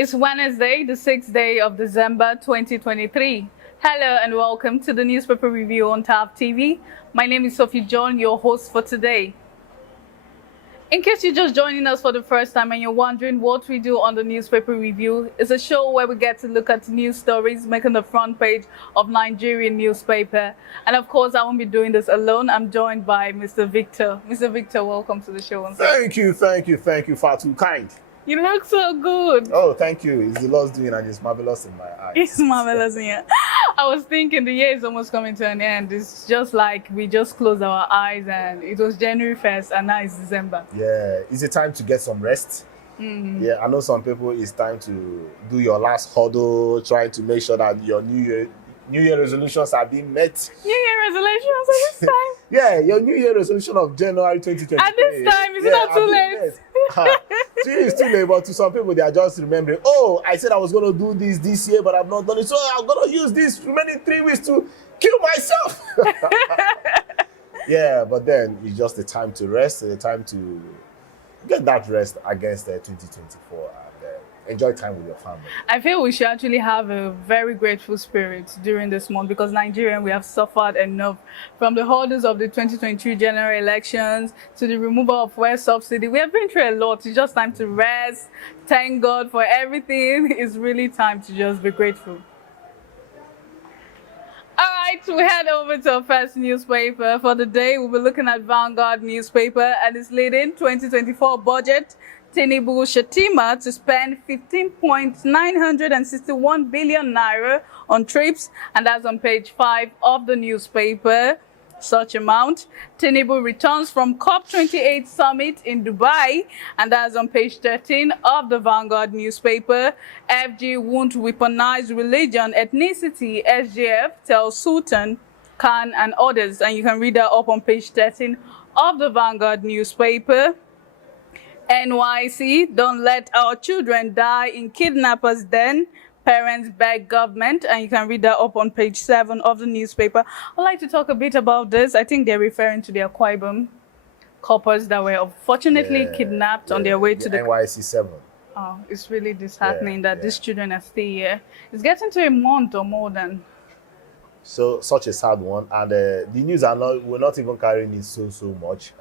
It's Wednesday, the 6th day of December 2023. Hello and welcome to the newspaper review on TAF TV. My name is Sophie John, your host for today. In case you're just joining us for the first time and you're wondering what we do on the newspaper review, it's a show where we get to look at news stories making the front page of Nigerian newspaper. And of course, I won't be doing this alone. I'm joined by Mr. Victor. Mr. Victor, welcome to the show. Thank you, far too kind. You look so good. Oh, thank you. It's the Lord's doing and it's marvelous in my eyes. It's marvelous in here. I was thinking the year is almost coming to an end. It's just like we just closed our eyes and it was January 1st and now it's December. Yeah, is it time to get some rest? Yeah, I know some people it's time to do your last hurdle, trying to make sure that your New Year resolutions are being met. New Year resolutions at this time? Yeah, your New Year resolution of January 2023. At this time, is it not too late? It's too late, but to some people, they are just remembering, oh, I said I was going to do this year, but I've not done it, so I'm going to use this remaining 3 weeks to kill myself. Yeah, but then it's just the time to rest, the time to get that rest against 2024 and enjoy time with your family. I feel we should actually have a very grateful spirit during this month because Nigerian, we have suffered enough from the hurdles of the 2023 general elections to the removal of fuel subsidy. We have been through a lot. It's just time to rest. Thank God for everything. It's really time to just be grateful. All right, we head over to our first newspaper for the day. We'll be looking at Vanguard newspaper and its leading 2024 budget. Tinubu Shettima to spend 15.961 billion naira on trips, and that's on page 5 of the newspaper. Such amount. Tinubu returns from COP28 summit in Dubai, and that's on page 13 of the Vanguard newspaper. FG won't weaponize religion, ethnicity, SGF tells Sultan, Khan and others, and you can read that up on page 13 of the Vanguard newspaper. NYC, don't let our children die in kidnappers' den. Parents beg government, and you can read that up on page 7 of the newspaper. I'd like to talk a bit about this. I think they're referring to the Akwa Ibom couples that were unfortunately kidnapped on their way to the NYC 7. Oh, it's really disheartening that these children are still here. It's getting to a month or more than. So such a sad one, and the news we're not even carrying it so much,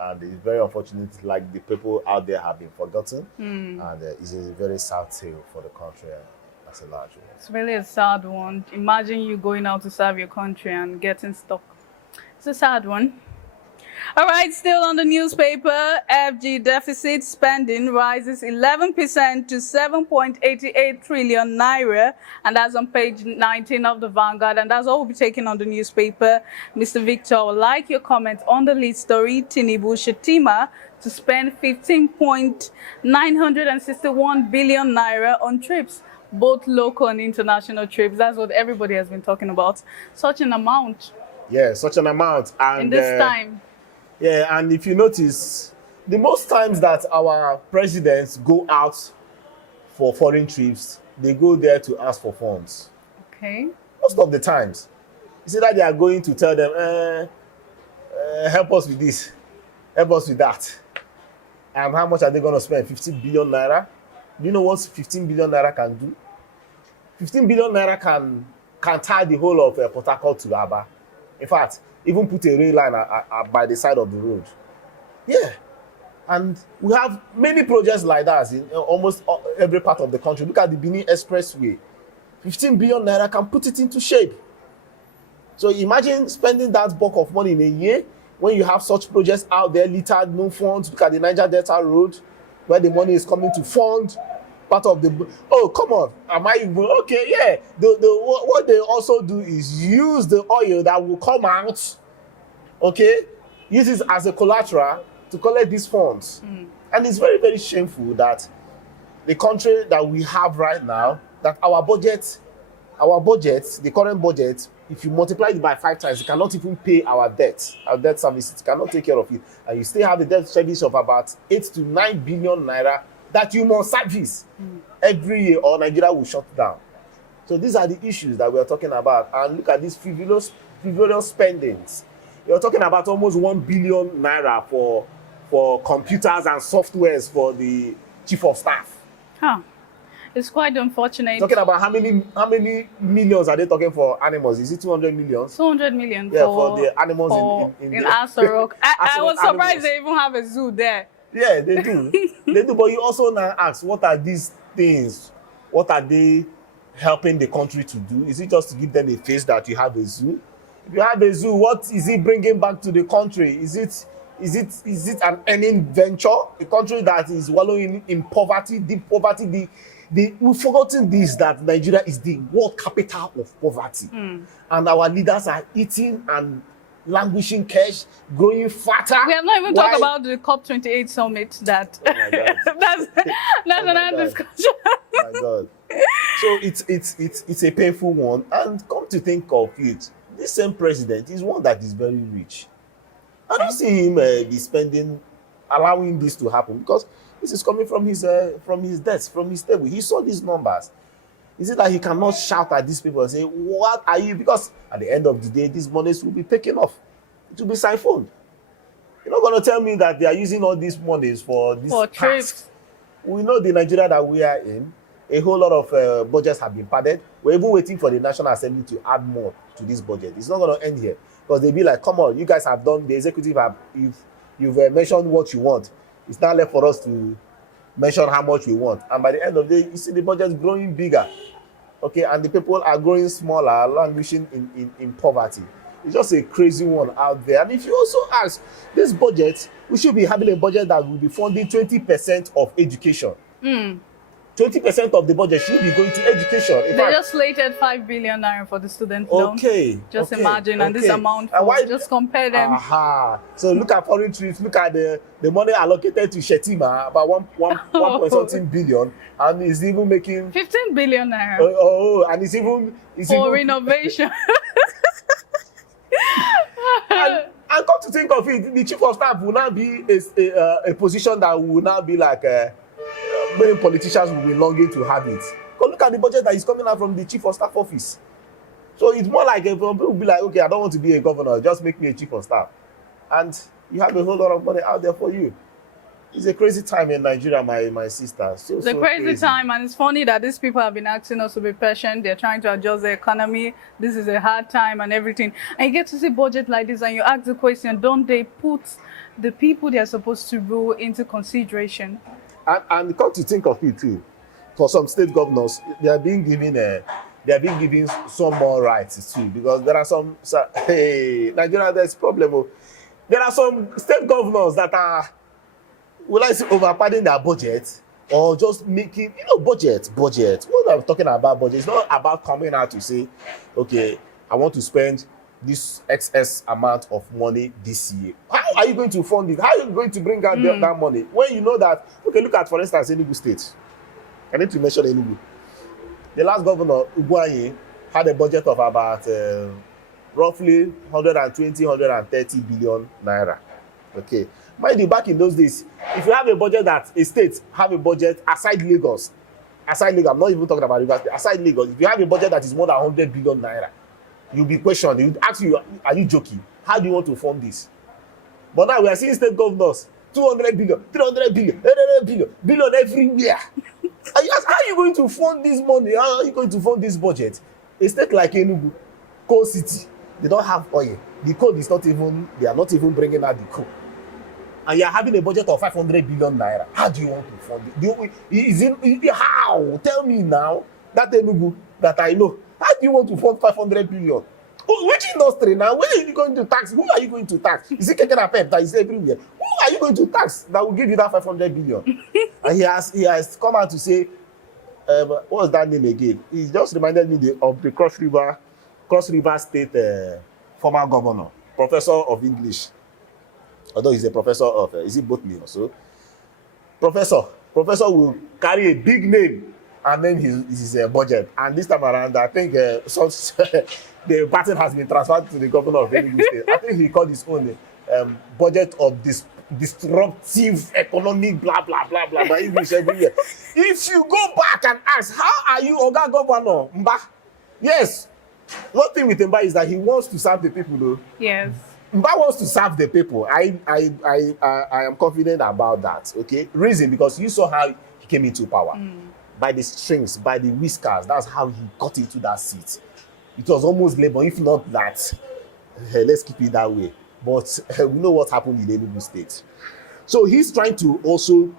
and it's very unfortunate. Like the people out there have been forgotten, and it's a very sad tale for the country as a large one. It's really a sad one. Imagine you going out to serve your country and getting stuck. It's a sad one. All right, still on the newspaper, FG deficit spending rises 11% to 7.88 trillion naira, and that's on page 19 of the Vanguard, and that's all we'll be taking on the newspaper. Mr. Victor, I would like your comment on the lead story, Tinubu Shettima to spend 15.961 billion naira on trips, both local and international trips. That's what everybody has been talking about. Such an amount. Yeah, such an amount. And in this time. Yeah, and if you notice, the most times that our presidents go out for foreign trips, they go there to ask for funds. Okay. Most of the times. You see that they are going to tell them, help us with this, help us with that. And how much are they going to spend? 15 billion naira? Do you know what 15 billion naira can do? 15 billion naira can tie the whole of Port Harcourt to Aba. In fact, even put a rail line by the side of the road. Yeah. And we have many projects like that in almost every part of the country. Look at the Benin Expressway. 15 billion naira can put it into shape. So imagine spending that bulk of money in a year when you have such projects out there, littered, no funds. Look at the Niger Delta Road, where the money is coming to fund part of the. Oh, come on. Am I even okay? Yeah. What they also do is use the oil that will come out, okay, use it as a collateral to collect these funds. And it's very, very shameful that the country that we have right now, that our budget, the current budget, if you multiply it by 5 times, it cannot even pay our debt service. It cannot take care of it. And you still have a debt service of about 8 to 9 billion naira that you must service every year, or Nigeria will shut down. So these are the issues that we are talking about. And look at these frivolous spendings. You're talking about almost 1 billion naira for computers and softwares for the chief of staff. Huh. It's quite unfortunate. Talking about how many millions are they talking for animals? Is it 200 million? 200 million Yeah, for the animals in in the Aso Rock. I was surprised animals. they even have a zoo there. Yeah, they do. They do. But you also now ask, what are these things? What are they helping the country to do? Is it just to give them a face that you have a zoo? If you have a zoo, what is it bringing back to the country? Is it an earning venture? A country that is wallowing in poverty, deep poverty. We've forgotten this, that Nigeria is the world capital of poverty, and our leaders are eating and languishing cash, growing fatter. We have not even talked about the COP28 summit. That that's another discussion. Oh my God. So it's a painful one, and come to think of it, this same president is one that is very rich. I don't see him be allowing this to happen, because this is coming from his desk, from his table. He saw these numbers. Is it that he cannot shout at these people and say, what are you? Because at the end of the day, these monies will be taken off. It will be siphoned. You're not going to tell me that they are using all these monies for this trips. We know the Nigeria that we are in. A whole lot of budgets have been padded. We're even waiting for the National Assembly to add more to this budget. It's not going to end here, because they'll be like, come on, you guys have done, the executive have, you've mentioned what you want. It's now left for us to mention how much we want. And by the end of the day, you see the budget growing bigger. Okay, and the people are growing smaller, languishing in poverty. It's just a crazy one out there. And if you also ask, this budget, we should be having a budget that will be funding 20% of education. 20% of the budget should be going to education. They just slated 5 billion naira for the student loan. Just imagine, and this amount, just compare them. So look at foreign trips, look at the money allocated to Shettima, about 1 point something billion, and it's even making 15 billion naira. And it's for renovation. and come to think of it, the chief of staff will now be a position that will now be like many politicians will be longing to have it. But look at the budget that is coming out from the chief of staff office. So it's more like people will be like, okay, I don't want to be a governor, just make me a chief of staff. And you have a whole lot of money out there for you. It's a crazy time in Nigeria, my sister. It's a crazy time, and it's funny that these people have been asking us to be patient. They're trying to adjust the economy. This is a hard time and everything. And you get to see budget like this, and you ask the question, don't they put the people they are supposed to rule into consideration? And come to think of it too, for some state governors, they are being given some more rights too, because there are some, Nigeria, there's a problem. There are some state governors that are, will I say, overpadding their budget, or just making, budget. What I'm talking about budget, it's not about coming out to say, okay, I want to spend this excess amount of money this year. How are you going to fund it? How are you going to bring out that money? When you know that, okay, look at, for instance, Enugu State. I need to mention Enugu. The last governor, Ugwuanyi, had a budget of about roughly 120, 130 billion naira. Okay. Mind you, back in those days, if you have a budget that a state have a budget aside Lagos, I'm not even talking about Lagos, aside Lagos, if you have a budget that is more than 100 billion naira, you'll be questioned. They would ask you, are you joking? How do you want to fund this? But now we are seeing state governors, 200 billion, 300 billion, 800 billion everywhere. And you ask, how are you going to fund this money? How are you going to fund this budget? A state like Enugu, coal city, they don't have oil. The coal is not even, they are not even bringing out the coal. And you are having a budget of 500 billion naira. How do you want to fund it? How? Tell me now, that Enugu that I know, how do you want to fund 500 billion? Which industry now? Where are you going to tax? Who are you going to tax? Is it Kekenapep that is everywhere? Who are you going to tax that will give you that 500 billion? And he has come out to say, what was that name again? He just reminded me of the Cross River State former governor, professor of English. Although he's a professor of, is it Botany also? Professor will carry a big name and then his budget. And this time around, I think the baton has been transferred to the governor of Enugu State. I think he called his own budget of disruptive economic blah blah blah blah blah English every year. If you go back and ask, how are you, Oga Governor Mba? Yes, one thing with Mba is that he wants to serve the people, though. Yes. Mba wants to serve the people. I am confident about that. Okay, reason because you saw how he came into power. by the strings, by the whiskers. That's how he got into that seat. It was almost labor, if not that. Let's keep it that way. But we know what happened in Enugu State. So he's trying to also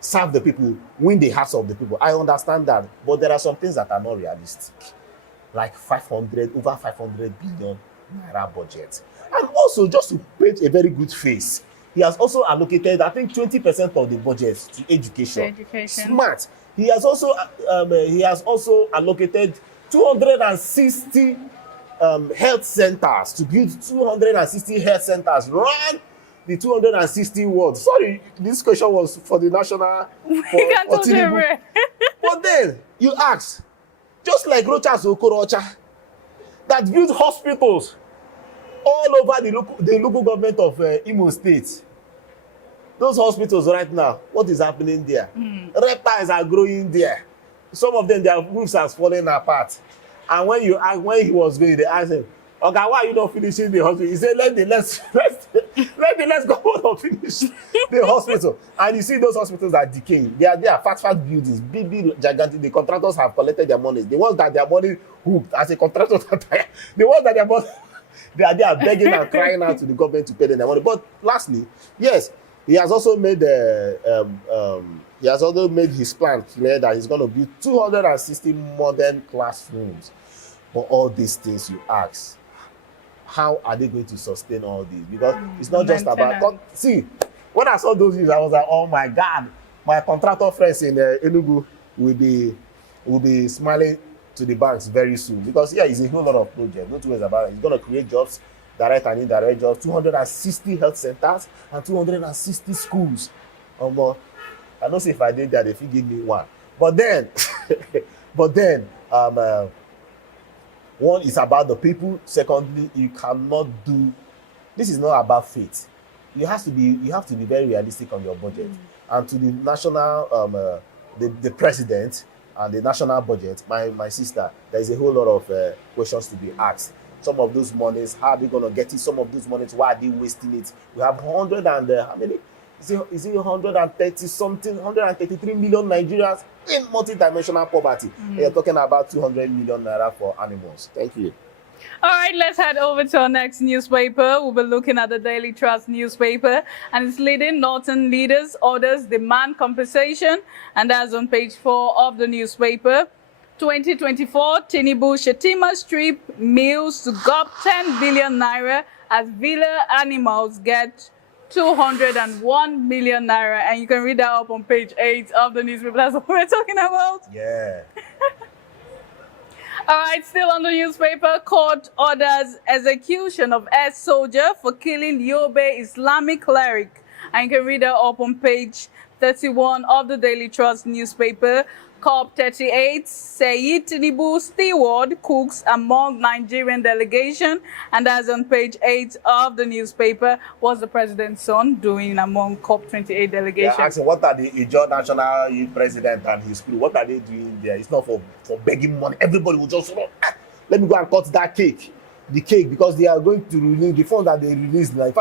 serve the people, win the hearts of the people. I understand that, but there are some things that are not realistic, like over 500 billion naira budget. And also, just to paint a very good face, he has also allocated, I think, 20% of the budget to education. Smart. He has also allocated 260 health centers, to build 260 health centers. Run the 260 wards. Sorry, this question was for the national. For Tinubu. But then you ask, just like Rochas Okorocha, that built hospitals all over the local government of Imo State. Those hospitals right now, what is happening there? Reptiles are growing there. Some of them, their roofs are falling apart. And when he was going, they asked him, "Okay, why are you not finishing the hospital?" He said, let the let's go finish the hospital. And you see those hospitals are decaying. They are fat buildings, big, gigantic. The contractors have collected their money. The ones that their money hooked as a contractor, the ones that their money, they are begging and crying out to the government to pay them their money. But lastly, yes, he has also made his plan clear that he's going to build 260 modern classrooms. For all these things you ask, how are they going to sustain all this? Because it's not just about. See, when I saw those views, I was like, oh my God, my contractor friends in Enugu will be smiling to the banks very soon. Because it's a whole lot of projects. No two ways about it. He's going to create jobs, direct and indirect jobs, 260 health centers and 260 schools. I don't see if I did that, if he give me one. But then, one is about the people. Secondly, you cannot do. This is not about faith. You have to be very realistic on your budget. And to the national, the president and the national budget, my sister, there is a whole lot of questions to be asked. Some of those monies, how are they going to get it? Some of those monies, why are they wasting it? We have 100 and how many? Is it 130 something, 133 million Nigerians in multi-dimensional poverty? You're talking about 200 million naira for animals. Thank you. All right, let's head over to our next newspaper. We'll be looking at the Daily Trust newspaper, and it's leading Northern leaders orders demand compensation, and that's on page 4 of the newspaper. 2024, Tinubu Shettima strip meals to gulp 10 billion naira as villa animals get 201 million naira, and you can read that up on page 8 of the newspaper. That's what we're talking about. Yeah. All right, still on the newspaper, court orders execution of ex-soldier for killing Yobe Islamic cleric, and you can read that up on page 31 of the Daily Trust newspaper. COP38, Sayid Tinubu steward cooks among Nigerian delegation, and that's on page 8 of the newspaper. What's the president's son doing among COP28 delegation? They're asking, what are the Ijo National Youth President and his crew, what are they doing there? It's not for begging money. Everybody will just, let me go and cut that cake. The cake, because they are going to release the fund that they released. Like,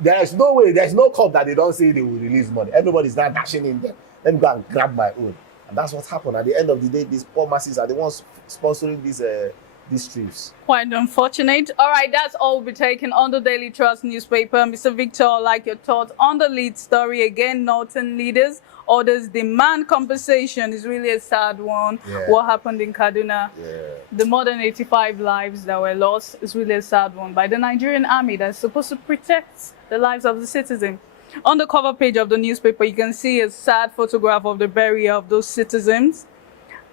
there's no way, there's no COP that they don't say they will release money. Everybody's not dashing in there. Let me go and grab my own. And that's what happened. At the end of the day, these poor masses are the ones sponsoring these trips. Quite unfortunate. All right, that's all we'll be taking on the Daily Trust newspaper. Mr. Victor, I'd like your thoughts on the lead story again. Northern leaders orders demand compensation. Is really a sad one. Yeah. What happened in Karduna? Yeah. The more than 85 lives that were lost is really a sad one by the Nigerian army that's supposed to protect the lives of the citizens. On the cover page of the newspaper, you can see a sad photograph of the burial of those citizens.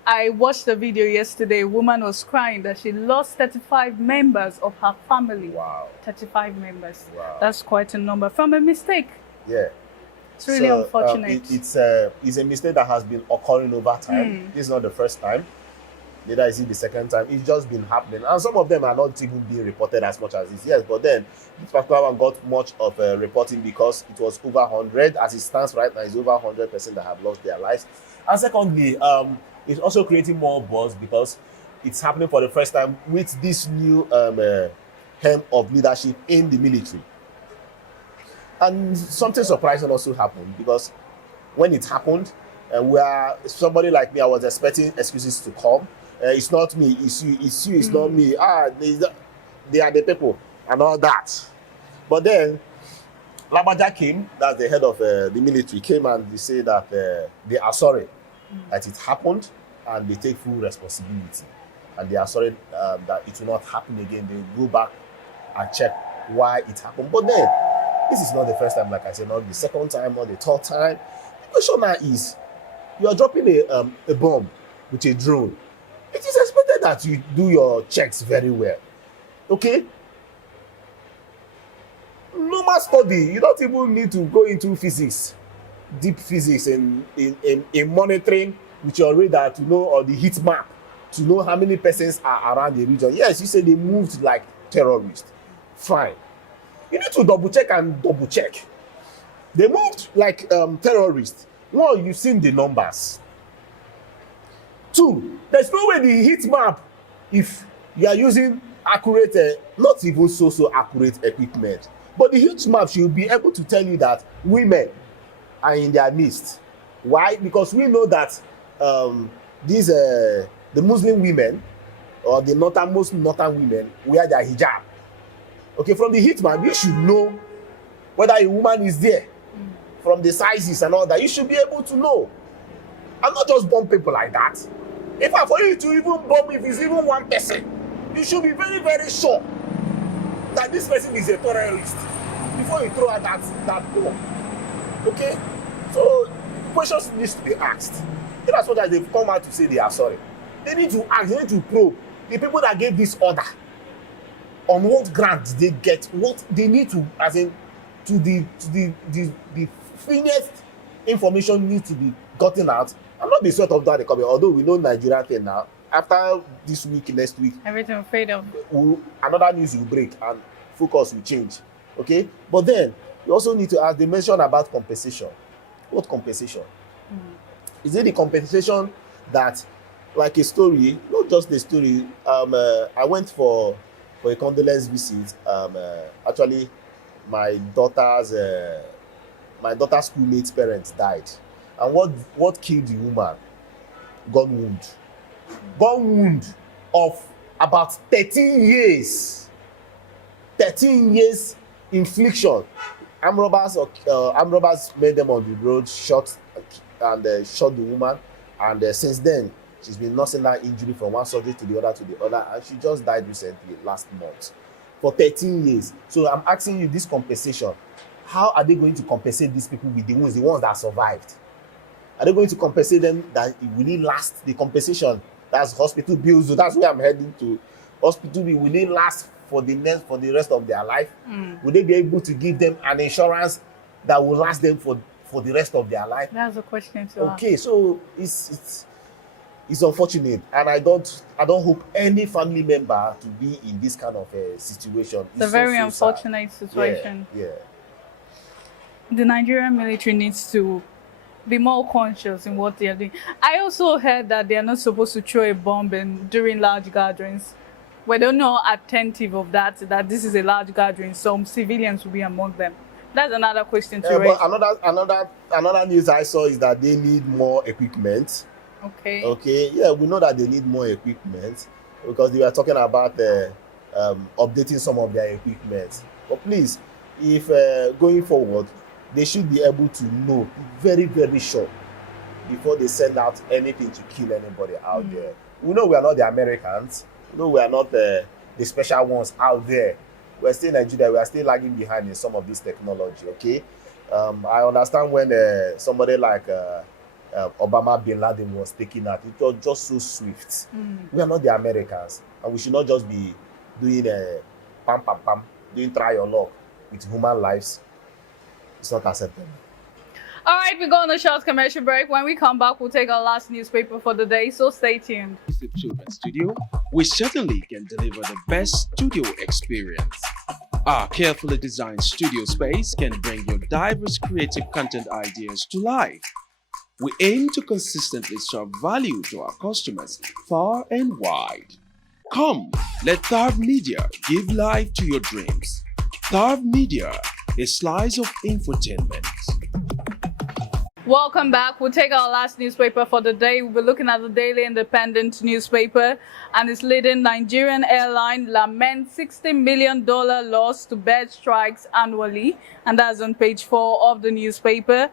I watched the video yesterday. A woman was crying that she lost 35 members of her family. Wow. 35 members. Wow. That's quite a number from a mistake. Yeah. It's really unfortunate. It's a mistake that has been occurring over time. This is not the first time. Neither is it the second time. It's just been happening. And some of them are not even being reported as much as this. Yes, but then this particular one got much of reporting because it was over 100. As it stands right now, it's over 100% that have lost their lives. And secondly, it's also creating more buzz because it's happening for the first time with this new hem of leadership in the military. And something surprising also happened because when it happened, where somebody like me, I was expecting excuses to come. It's not me, it's you, it's not me. They are the people and all that. But then Labaja came, that's the head of the military, came and they say that they are sorry that it happened and they take full responsibility. And they are sorry that it will not happen again. They go back and check why it happened. But then, this is not the first time, like I said, not the second time, not the third time. The question now is, you are dropping a bomb with a drone. It is expected that you do your checks very well. Okay? Normal study, you don't even need to go into physics, deep physics in monitoring with your radar to know, or the heat map to know how many persons are around the region. Yes, you say they moved like terrorists. Fine. You need to double check and double check. They moved like terrorists. One, you've seen the numbers. Two, there's no way the heat map, if you are using accurate, not even so accurate equipment, but the heat map should be able to tell you that women are in their midst. Why? Because we know that the Muslim women, or the most northern women, wear their hijab. Okay, from the heat map, you should know whether a woman is there. From the sizes and all that, you should be able to know. And not just bomb people like that. In fact, for you to even bomb, if it's even one person, you should be very, very sure that this person is a terrorist before you throw out that bomb. Okay? So, questions need to be asked. That's what they've come out to say they are sorry. They need to ask, they need to probe the people that gave this order. On what ground did they get what they need to, as in, to the finest information needs to be gotten out, and not be sort of that they come. Although we know Nigeria thing now, after this week, next week, everything will fade up. Another news will break and focus will change. Okay, but then you also need to ask. They mentioned about compensation. What compensation? Is it the compensation that, like a story, not just the story? I went for a condolence visit. Actually, my daughter's schoolmate's parents died, and what killed the woman? Gun wound of about 13 years. 13 years infliction. Armed robbers made them on the road, shot the woman, and since then she's been nursing that injury from one surgery to the other, and she just died recently, last month, for 13 years. So I'm asking you, this compensation, how are they going to compensate these people with the ones that survived? Are they going to compensate them that it will it last? The compensation, that's hospital bills. So that's where I'm heading to. Hospital bill, will it last for the rest of their life? Will they be able to give them an insurance that will last them for the rest of their life? That's a question to ask. Okay, so it's unfortunate, and I don't hope any family member to be in this kind of a situation. It's a very unfortunate situation. Yeah. The Nigerian military needs to be more conscious in what they are doing. I also heard that they are not supposed to throw a bomb during large gatherings. We're not attentive of that this is a large gathering. Some civilians will be among them. That's another question to raise. But another news I saw is that they need more equipment. Okay. Yeah, we know that they need more equipment because they were talking about updating some of their equipment. But please, if going forward, they should be able to know very, very sure before they send out anything to kill anybody out there. We know we are not the Americans. We know we are not the special ones out there. We're still in Nigeria. We are still lagging behind in some of this technology. Okay, I understand when somebody like Obama bin Laden was taken out, it was just so swift. We are not the Americans, and we should not just be doing doing try your luck with human lives. It's not acceptable. All right, we're going on a short commercial break. When we come back, we'll take our last newspaper for the day, so stay tuned. Children's Studio, we certainly can deliver the best studio experience. Our carefully designed studio space can bring your diverse creative content ideas to life. We aim to consistently serve value to our customers far and wide. Come, let Tharv Media give life to your dreams. Tharv Media, a slice of infotainment. Welcome back. We'll take our last newspaper for the day. We'll be looking at the Daily Independent newspaper, and its leading Nigerian airline laments $60 million loss to bed strikes annually, and that's on page 4 of the newspaper.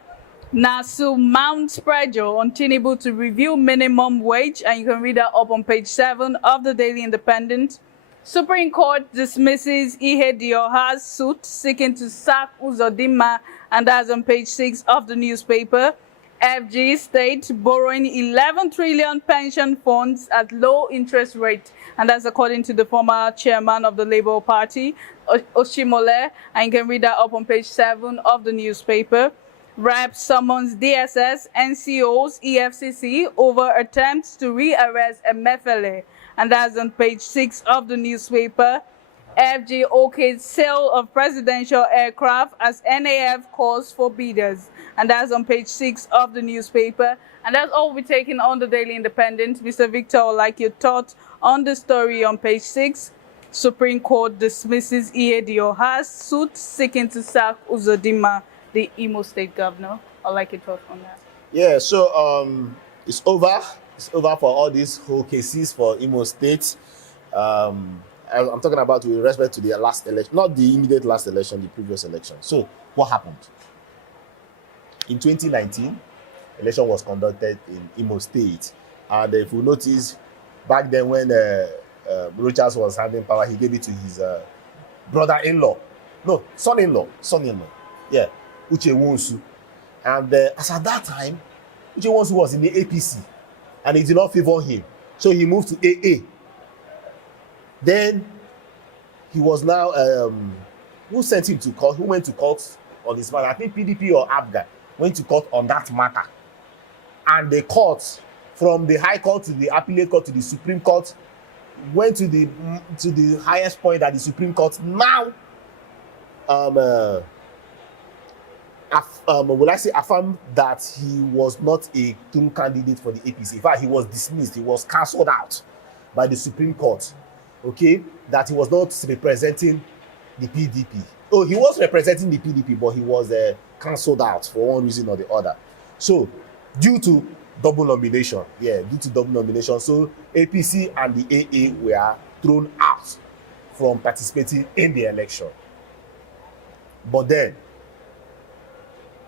NASU mounts pressure on Tinubu to review minimum wage, and you can read that up on page 7 of the Daily Independent. Supreme Court dismisses Ihedioha's suit seeking to sack Uzodinma, and that's on page 6 of the newspaper. FG state borrowing 11 trillion pension funds at low interest rate, and that's according to the former chairman of the Labour Party, Oshimole, and you can read that up on page 7 of the newspaper. Rep summons DSS, NCOs, EFCC over attempts to re-arrest Emefiele, and that's on page 6 of the newspaper. FG okayed sale of presidential aircraft as NAF calls for bidders, and that's on page 6 of the newspaper. And that's all we're taking on the Daily Independent. Mr. Victor, I'd like your thoughts on the story on page 6. Supreme Court dismisses Ihedioha's suit seeking to sack Uzodinma, the Imo State governor. I'd like your thoughts on that. Yeah, so it's over. It's over for all these whole cases for Imo State. I'm talking about with respect to the last election, not the immediate last election, the previous election. So what happened? In 2019, election was conducted in Imo State. And if you notice, back then when Rochas was handing power, he gave it to his brother-in-law. No, son-in-law. Yeah, Uche Wonsu. And as at that time, Uche Wonsu was in the APC. And it did not favor him. So he moved to AA. Then he was now, who sent him to court? Who went to court on this matter? I think PDP or ABGA went to court on that matter. And the court, from the High Court to the Appellate Court to the Supreme Court, went to the highest point that the Supreme Court now, affirmed that he was not a true candidate for the APC. In fact, he was dismissed. He was cancelled out by the Supreme Court. Okay, that he was not representing the PDP. Oh, he was representing the PDP, but he was cancelled out for one reason or the other. So, due to double nomination, so APC and the AA were thrown out from participating in the election. But then,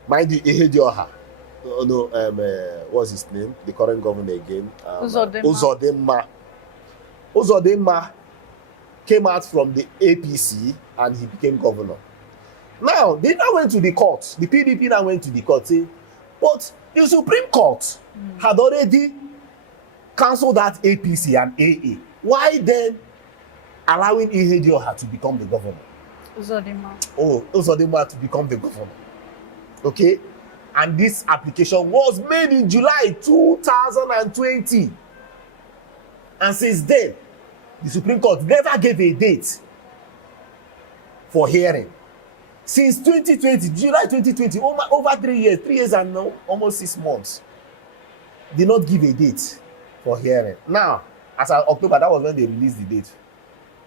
mind you, Ihedioha, what's his name? The current governor again, Uzodinma came out from the APC and he became governor. Now, they now went to the court. The PDP now went to the court, saying, but the Supreme Court had already cancelled that APC and AA. Why then allowing Ihedioha to become the governor? Uzodinma to become the governor. Okay? And this application was made in July 2020. And since then, the Supreme Court never gave a date for hearing. Since 2020, July 2020, over 3 years, 3 years and almost 6 months, did not give a date for hearing. Now, as of October, that was when they released the date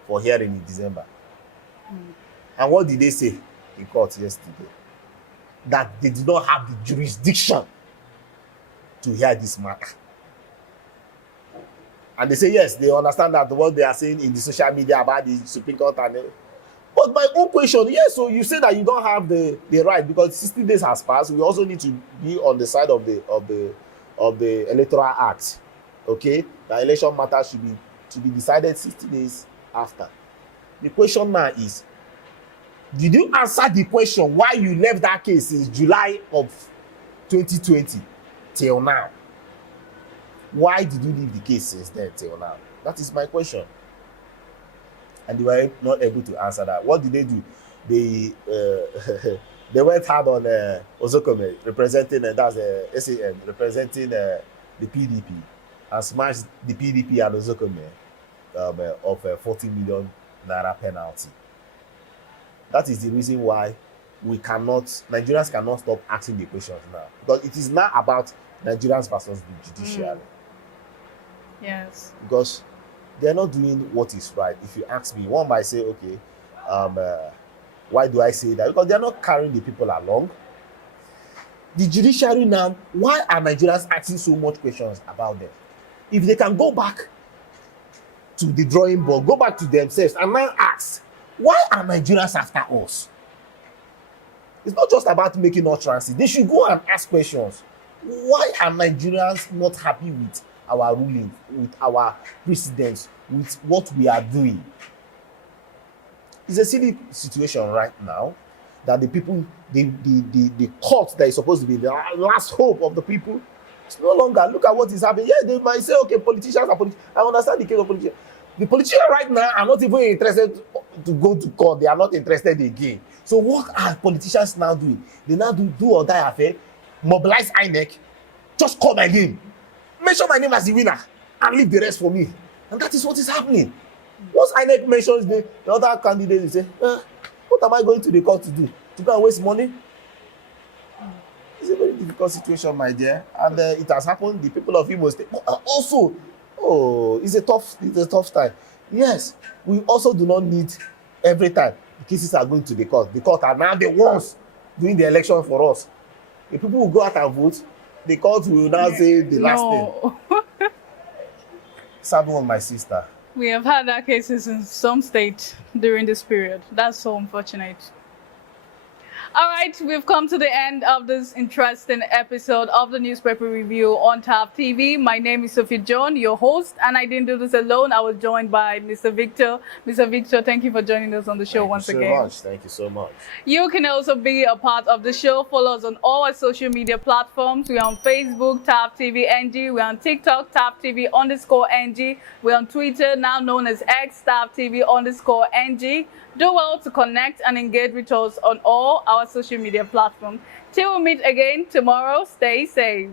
for hearing in December. And what did they say in court yesterday? That they did not have the jurisdiction to hear this matter. And they say, yes, they understand that what they are saying in the social media about the Supreme Court. But my own question, yes, so you say that you don't have the right because 60 days has passed. We also need to be on the side of the Electoral Act. Okay? The election matter should be decided 60 days after. The question now is, did you answer the question why you left that case since July of 2020 till now? Why did you leave the case since then till now? That is my question. And they were not able to answer that. What did they do? They went hard on Ozokome, representing that's SAN, representing the PDP, and smashed the PDP and Ozokome of a 40 million naira penalty. That is the reason why Nigerians cannot stop asking the questions now. Because it is now about Nigerians versus the judiciary. Yes. Because they are not doing what is right. If you ask me, one might say, okay, why do I say that? Because they are not carrying the people along. The judiciary now, why are Nigerians asking so much questions about them? If they can go back to the drawing board, go back to themselves and now ask, why are Nigerians after us? It's not just about making utterances. They should go and ask questions. Why are Nigerians not happy with our ruling, with our precedents, with what we are doing? It's a silly situation right now that the people, the court that is supposed to be the last hope of the people, it's no longer. Look at what is happening. Yeah, they might say, okay, politicians are politicians. I understand the case of politicians. The politicians right now are not even interested to go to court. They are not interested again. So what are politicians now doing? They now do or die affair, mobilize INEC, just call my name, mention my name as the winner, and leave the rest for me. And that is what is happening. Once INEC mentions the other candidates, they say, what am I going to the court to do? To go and waste money? It's a very difficult situation, my dear. And it has happened. The people of Imo State also, it's a tough time. Yes, we also do not need every time the cases are going to the court. The court are now the ones doing the election for us. The people will go out and vote. The court will now say the last thing. Sad one, my sister. We have had that cases in some states during this period. That's so unfortunate. All right, we've come to the end of this interesting episode of the Newspaper Review on TAP TV. My name is Sophie John, your host, and I didn't do this alone. I was joined by Mr. Victor. Mr. Victor, thank you for joining us on the show once again. Thank you so much. You can also be a part of the show. Follow us on all our social media platforms. We're on Facebook, TAP TV NG. We're on TikTok, TAP TV_NG. We're on Twitter, now known as X, TAP TV_NG. Do well to connect and engage with us on all our social media platforms. Till we meet again tomorrow, stay safe.